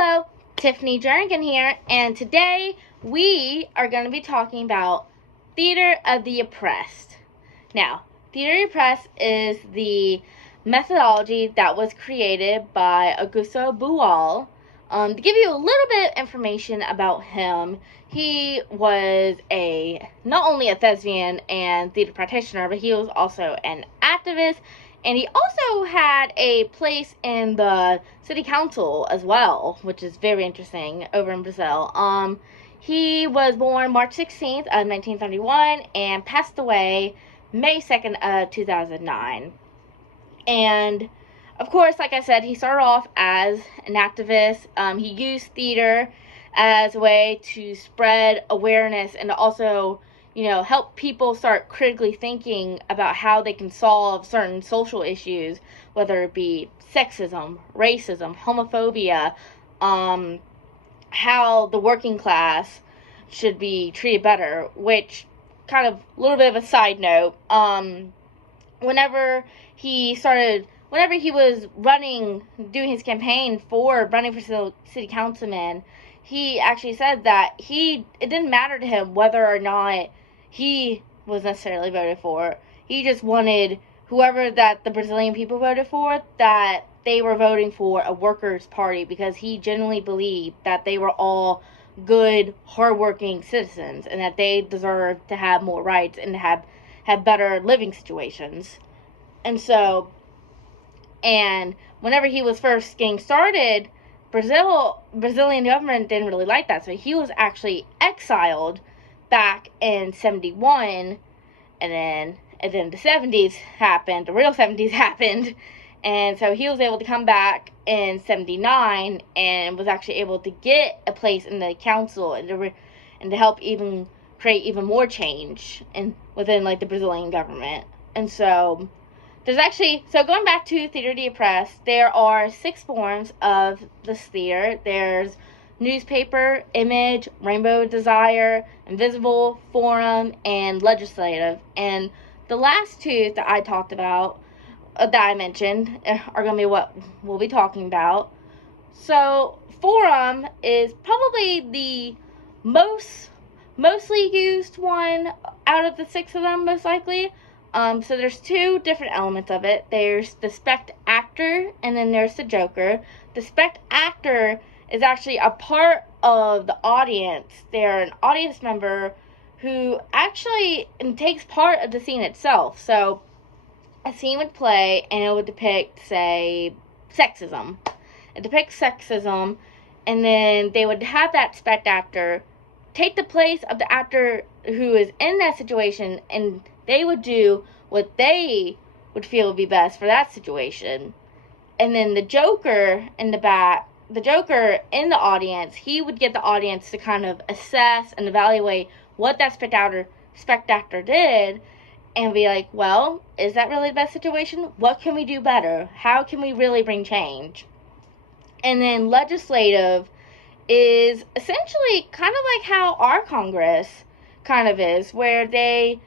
Hello, Tiffany Jernigan here, and today we are going to be talking about Theater of the Oppressed. Now, Theater of the Oppressed is the methodology that was created by Augusto Boal. To give you a little bit of information about him, he was not only a thespian and theater practitioner, but he was also an activist, and he also had a place in the city council as well, which is very interesting, over in Brazil. He was born March 16th of 1971 and passed away May 2nd of 2009. And of course, like I said, he started off as an activist. He used theater as a way to spread awareness and to also, help people start critically thinking about how they can solve certain social issues, whether it be sexism, racism, homophobia, how the working class should be treated better, which, kind of a little bit of a side note, whenever he was doing his campaign for running for city councilman, he actually said that it didn't matter to him whether or not he was necessarily voted for. He just wanted whoever that the Brazilian people voted for, that they were voting for a workers' party, because he genuinely believed that they were all good, hardworking citizens and that they deserved to have more rights and to have better living situations. And whenever he was first getting started, Brazilian government didn't really like that, so he was actually exiled back in 71, and then the 70s happened, the real 70s happened, and so he was able to come back in 79 and was actually able to get a place in the council and to help even create even more change within the Brazilian government. And so going back to Theater of the Oppressed, there are 6 forms of this theater. There's newspaper, image, rainbow desire, invisible, forum, and legislative. And the last 2 that I talked about, that I mentioned, are going to be what we'll be talking about. So, forum is probably the mostly used one out of the 6 of them, most likely. So there's 2 different elements of it. There's the spect actor, and then there's the joker. The spect actor is actually a part of the audience. They're an audience member who actually takes part of the scene itself. So a scene would play and it would depict, say, sexism. It depicts sexism, and then they would have that spect actor take the place of the actor who is in that situation, and they would do what they would feel would be best for that situation. And then the joker in the audience, he would get the audience to kind of assess and evaluate what that spect actor did, and be like, well, is that really the best situation? What can we do better? How can we really bring change? And then legislative is essentially kind of like how our Congress kind of is, where they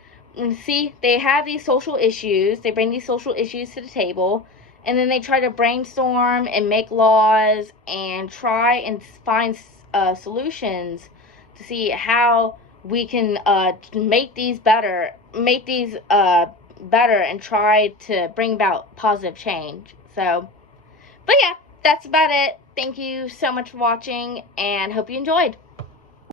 have these social issues, they bring these social issues to the table, and then they try to brainstorm and make laws and try and find solutions to see how we can make these better, and try to bring about positive change. So, but yeah, that's about it. Thank you so much for watching, and hope you enjoyed.